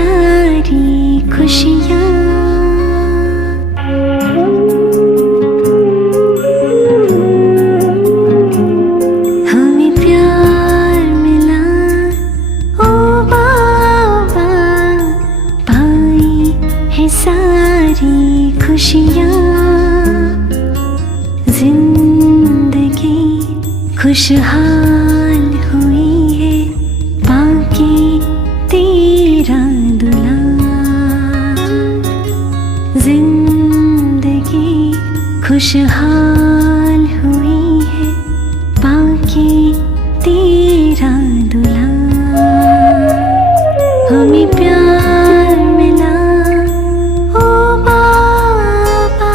सारी खुशियाँ। हमें प्यार मिला ओ बाबा, पाई है सारी खुशियाँ। जिंदगी खुशहाल हुई है पाके तेरा दुलार। जिंदगी खुशहाल हुई है पाके तेरा दुलार। हमें प्यार मिला ओ बाबा।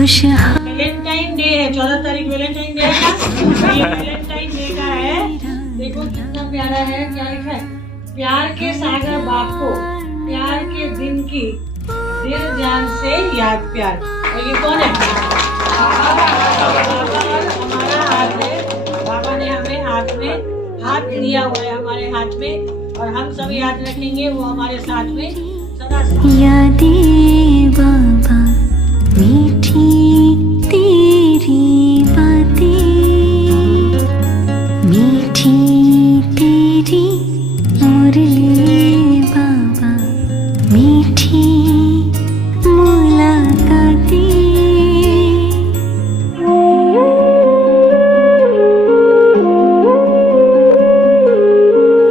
वैलेंटाइन डे है, 14 तारीख वैलेंटाइन डे का। ये वैलेंटाइन डे का है। देखो कितना प्यारा है। क्या लिखा है? प्यार के सागर बाप को प्यार के दिन की दिल जान से याद प्यार। और ये कौन है? हमारा हाथ है। बाबा ने हमें हाथ में हाथ लिया हुआ है, हमारे हाथ में, और हम सब याद रखेंगे वो हमारे साथ में सदा। यादें बाबा मीठी तेरी बातें, मीठी तेरी मुरली बाबा, मीठी मुलाकातें।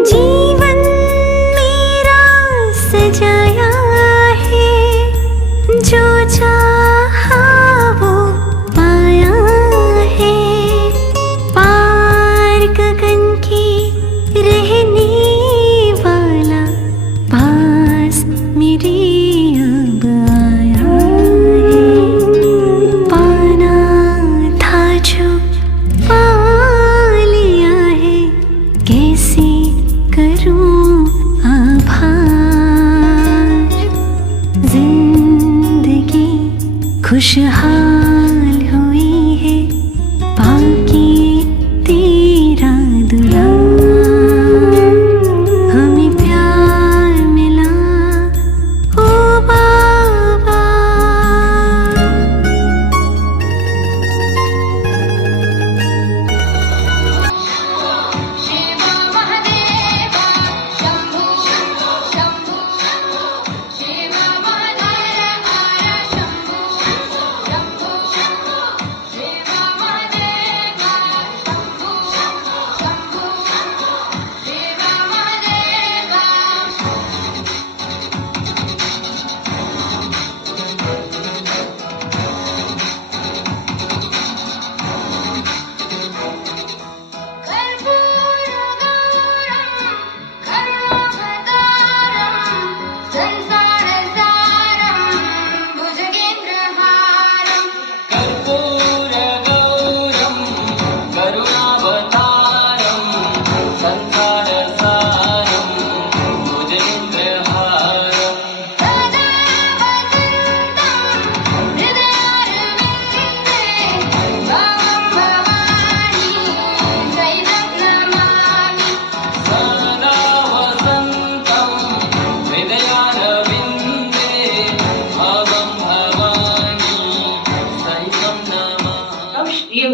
जीवन मेरा सजाया है, जो चाहा वो पाया है। पार गगन के रहने वाला पास मेरे अब आया है। पाना था जो पा लिया है, कैसे करूं आभार। जिंदगी खुशहाल हुई है पाके तेरा दुलार। हमें प्यार मिला ओ बाबा। शिवा महादेवा शंभु शंभु, शिवा महादेवा शंभु शंभु,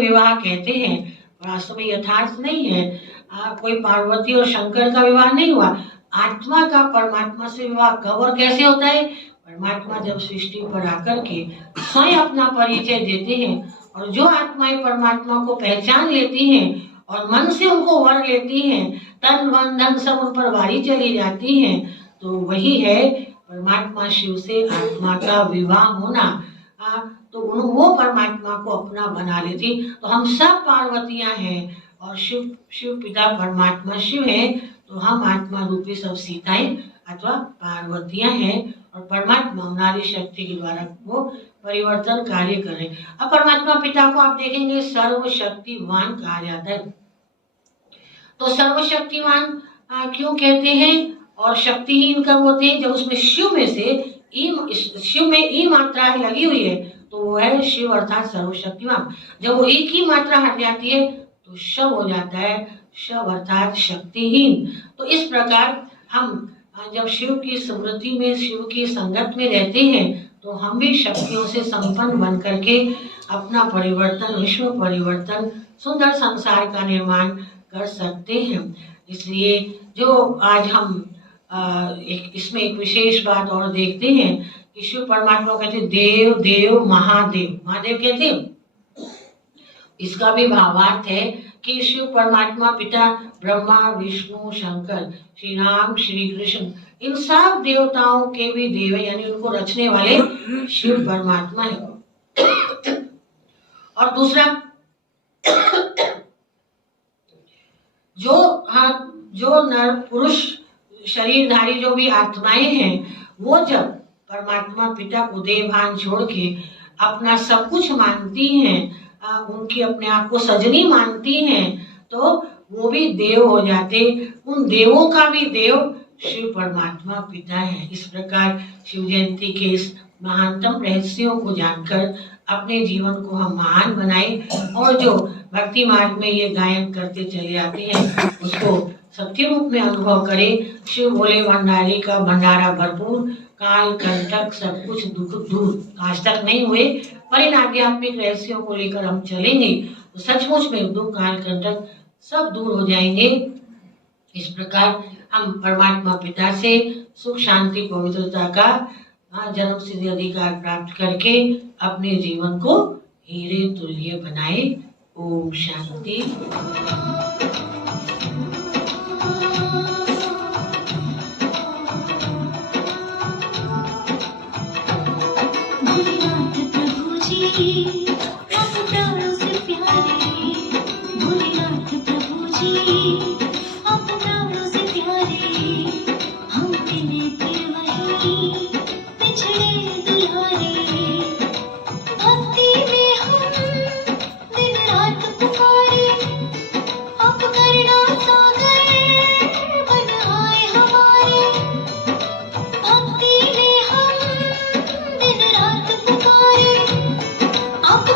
विवाह कहते हैं, वास्तव में यथार्थ नहीं है। कोई पार्वती और शंकर का विवाह नहीं हुआ, आत्मा का परमात्मा से विवाह कब और कैसे होता है? परमात्मा जब सृष्टि पर आकर के स्वयं अपना परिचय देते हैं और जो आत्माएं परमात्मा को पहचान लेती हैं और मन से उनको वर लेती हैं, तन मन धन सब उन पर वारी चली जाती हैं, तो वही है परमात्मा शिव से आत्मा का विवाह होना। तो वो परमात्मा को अपना बना लेती। तो हम सब पार्वतियां हैं और शिव पिता परमात्मा शिव है, तो हम आत्मा रूपी सब सीताएं अथवा पार्वतियां हैं और परमात्मा नारी शक्ति के द्वारा वो परिवर्तन कार्य कर रहे हैं। अब परमात्मा पिता को आप देखेंगे सर्वशक्तिवान कहा जाता है। तो सर्वशक्तिवान क्यों कहते हैं और शक्तिहीन कब होते हैं? जब उसमें शिव में ई मात्रा लगी हुई है तो वो है शिव अर्थात सर्वशक्तिवान। जब वो एक ही मात्रा हट जाती है तो शव हो जाता है शव अर्थात शक्तिहीन। तो इस प्रकार हम जब शिव की स्मृति में शिव की संगत में रहते हैं तो हम भी शक्तियों से संपन्न बन करके अपना परिवर्तन, विश्व परिवर्तन, सुंदर संसार का निर्माण कर सकते हैं। इसलिए जो आज हम इसमें एक विशेष बात और देखते हैं कि शिव परमात्मा कहते देव देव महादेव, महादेव कहते हैं। इसका भी भावार्थ है कि शिव परमात्मा पिता ब्रह्मा विष्णु शंकर श्री राम श्री कृष्ण इन सब देवताओं के भी देव है, यानी उनको रचने वाले शिव परमात्मा है। और दूसरा जो नर पुरुष शरीरधारी जो भी आत्माएं हैं वो जब परमात्मा पिता को देह भान छोड़ के अपना सब कुछ मानती हैं, उनकी अपने आप को सजनी मानती हैं, तो वो भी देव हो जाते। उन देवों का भी देव शिव परमात्मा पिता है। इस प्रकार शिव जयंती के इस महानतम रहस्यों को जानकर अपने जीवन को हम महान बनाएं और जो भक्ति मार्ग में ये गायन करते चले आते हैं उसको सत्य रूप में अनुभव करें। शिव भोले भंडारी का भंडारा भरपूर, काल कंटक सब कुछ दुख दूर। आज तक नहीं हुए पर इन आध्यात्मिक रहस्यों को लेकर हम चलेंगे तो सचमुच में दुख काल कंटक सब दूर हो जाएंगे। इस प्रकार हम परमात्मा पिता से सुख शांति पवित्रता का जन्म सिद्ध अधिकार प्राप्त करके अपने जीवन को हीरे तुल्य बनाए। ओम शांति। भोलेनाथ प्रभु जी आप प्राणों से प्यारे, भोलेनाथ प्रभु जी आप प्राणों से प्यारे, हम मिले फिर वही पिछड़े दुलारे, भक्ति में हम दिन रात पुकारे, आप करुणा सागर बन आए हमारे, भक्ति में हम दिन रात पुकारे, आप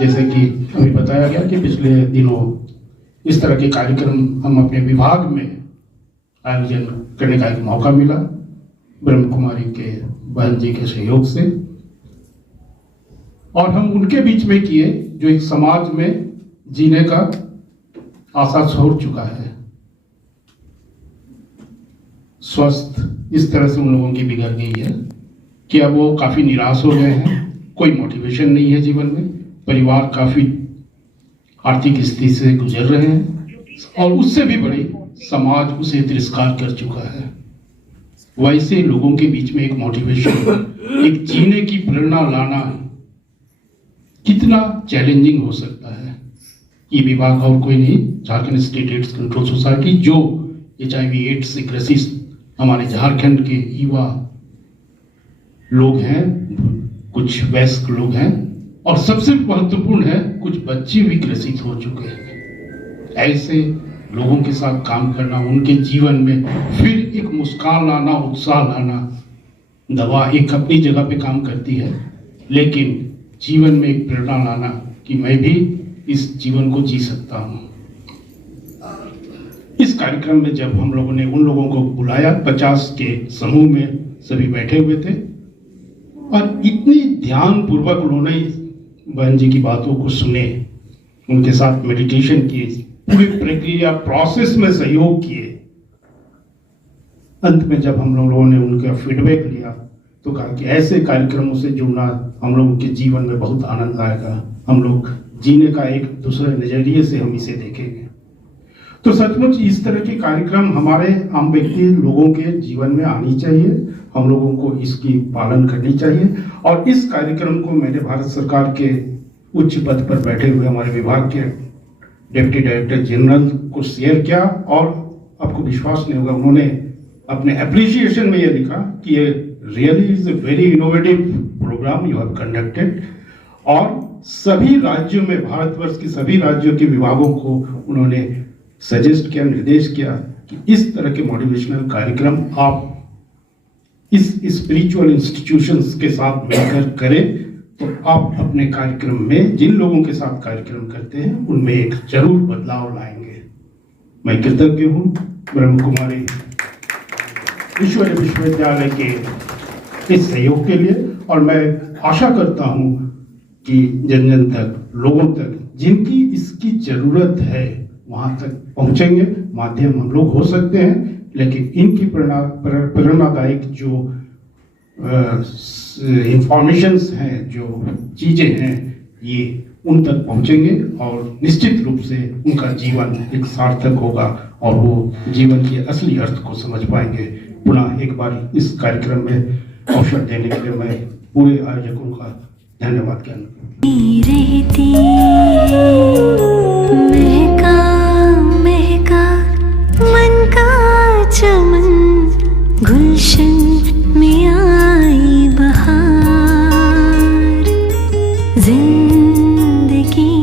जैसे कि अभी बताया गया कि पिछले दिनों इस तरह के कार्यक्रम हम अपने विभाग में आयोजन करने का एक मौका मिला ब्रह्म कुमारी के बहन जी के सहयोग से, और हम उनके बीच में किए जो एक समाज में जीने का आशा छोड़ चुका है। स्वस्थ इस तरह से उन लोगों की बिगड़ गई है कि अब वो काफी निराश हो गए हैं, कोई मोटिवेशन नहीं है जीवन में, परिवार काफी आर्थिक स्थिति से गुजर रहे हैं और उससे भी बड़ी समाज उसे तिरस्कार कर चुका है। वैसे लोगों के बीच में एक मोटिवेशन, एक जीने की प्रेरणा लाना कितना चैलेंजिंग हो सकता है। ये विभाग और कोई नहीं, Jharkhand state AIDS control society, जो HIV एड्स से ग्रसित हमारे झारखंड के युवा लोग हैं, कुछ वयस्क लोग हैं और सबसे महत्वपूर्ण है कुछ बच्चे भी ग्रसित हो चुके हैं। ऐसे लोगों के साथ काम करना, उनके जीवन में फिर एक मुस्कान लाना, उत्साह लाना, दवा एक अपनी जगह पे काम करती है, लेकिन जीवन में एक प्रेरणा लाना कि मैं भी इस जीवन को जी सकता हूँ। इस कार्यक्रम में जब हम लोगों ने उन लोगों को बुलाया, 50 के समूह में सभी बैठे हुए थे और इतनी ध्यान पूर्वक उन्होंने बहन जी की बातों को सुने, उनके साथ मेडिटेशन किए, पूरी प्रक्रिया प्रोसेस में सहयोग किए। अंत में जब हम लोगों ने उनका फीडबैक लिया तो कहा कि ऐसे कार्यक्रमों से जुड़ना हम लोगों के जीवन में बहुत आनंद आएगा, हम लोग जीने का एक दूसरे नजरिए से हम इसे देखेंगे। तो सचमुच इस तरह के कार्यक्रम हमारे आम व्यक्ति लोगों के जीवन में आनी चाहिए, हम लोगों को इसकी पालन करनी चाहिए। और इस कार्यक्रम को मैंने भारत सरकार के उच्च पद पर बैठे हुए हमारे विभाग के डिप्टी डायरेक्टर जनरल को शेयर किया और आपको विश्वास नहीं होगा, उन्होंने अपने एप्रिसिएशन में यह लिखा कि ये really is a very innovative programme you have conducted. और सभी राज्यों में, भारतवर्ष के सभी राज्यों के विभागों को उन्होंने सजेस्ट किया, निर्देश किया कि इस तरह के मोटिवेशनल कार्यक्रम आप इस स्पिरिचुअल इंस्टीट्यूशंस के साथ मिलकर करें, तो आप अपने कार्यक्रम में जिन लोगों के साथ कार्यक्रम करते हैं उनमें एक जरूर बदलाव लाएंगे। मैं कृतज्ञ हूँ ब्रह्म कुमारी विश्वविद्यालय के इस सहयोग के लिए, और मैं आशा करता हूँ कि जन जन तक, लोगों तक जिनकी इसकी जरूरत है वहाँ तक पहुँचेंगे। माध्यम हम लोग हो सकते हैं, लेकिन इनकी प्रेरणादायक जो इंफॉर्मेशंस हैं, जो चीज़ें हैं, ये उन तक पहुँचेंगे और निश्चित रूप से उनका जीवन एक सार्थक होगा और वो जीवन के असली अर्थ को समझ पाएंगे। पुनः एक बार इस कार्यक्रम में अवसर देने के लिए मैं पूरे आयोजकों का धन्यवाद ज्ञान रहती महका महका मन का चमन, गुलशन में आई बहार, जिंदगी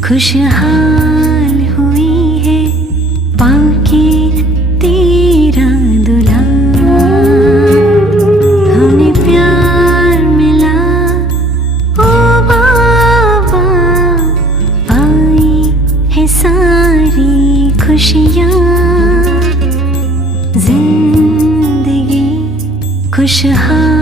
खुशहाल हुई है पाके तेरा दुलार, हमें प्यार मिला ओ बाबा, आई है सारी खुशियाँ, जिंदगी खुशहाल